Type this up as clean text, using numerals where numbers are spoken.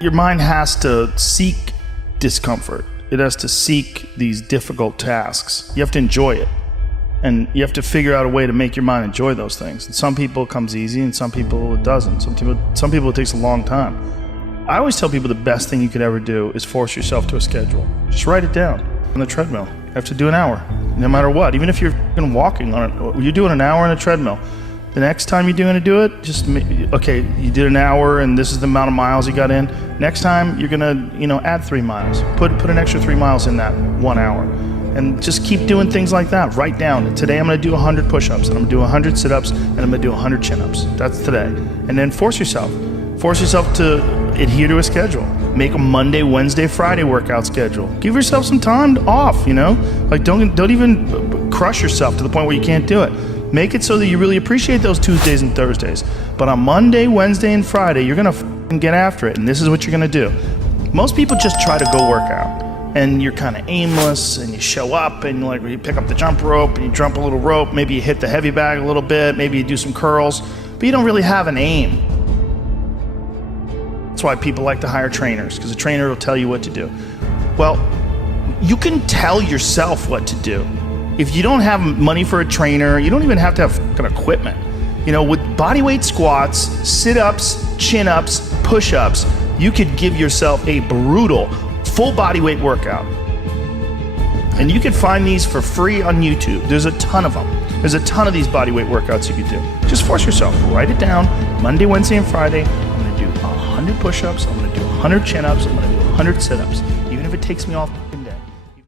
Your mind has to seek discomfort. It has to seek these difficult tasks. You have to enjoy it. And you have to figure out a way to make your mind enjoy those things. And some people it comes easy and some people it doesn't. Some people it takes a long time. I always tell people the best thing you could ever do is force yourself to a schedule. Just write it down on the treadmill. You have to do an hour, no matter what. Even if you're walking on it, you're doing an hour on a treadmill. The next time you're going to do it, okay, you did an hour and this is the amount of miles you got in. Next time you're going to, add 3 miles. Put an extra 3 miles in that 1 hour. And just keep doing things like that. Write down, today I'm going to do 100 push-ups, and I'm going to do 100 sit-ups, and I'm going to do 100 chin-ups. That's today. And then force yourself. Force yourself to adhere to a schedule. Make a Monday, Wednesday, Friday workout schedule. Give yourself some time off, Like don't even crush yourself to the point where you can't do it. Make it so that you really appreciate those Tuesdays and Thursdays. But on Monday, Wednesday, and Friday, you're going to get after it, and this is what you're going to do. Most people just try to go work out. And you're kind of aimless, and you show up, and you pick up the jump rope, and you jump a little rope, maybe you hit the heavy bag a little bit, maybe you do some curls, but you don't really have an aim. That's why people like to hire trainers, because a trainer will tell you what to do. Well, you can tell yourself what to do. If you don't have money for a trainer, you don't even have to have fucking equipment. With bodyweight squats, sit-ups, chin-ups, push-ups, you could give yourself a brutal full body weight workout. And you can find these for free on YouTube. There's a ton of them. There's a ton of these body weight workouts you can do. Just force yourself. Write it down. Monday, Wednesday, and Friday, I'm going to do 100 push-ups. I'm going to do 100 chin-ups. I'm going to do 100 sit-ups. Even if it takes me off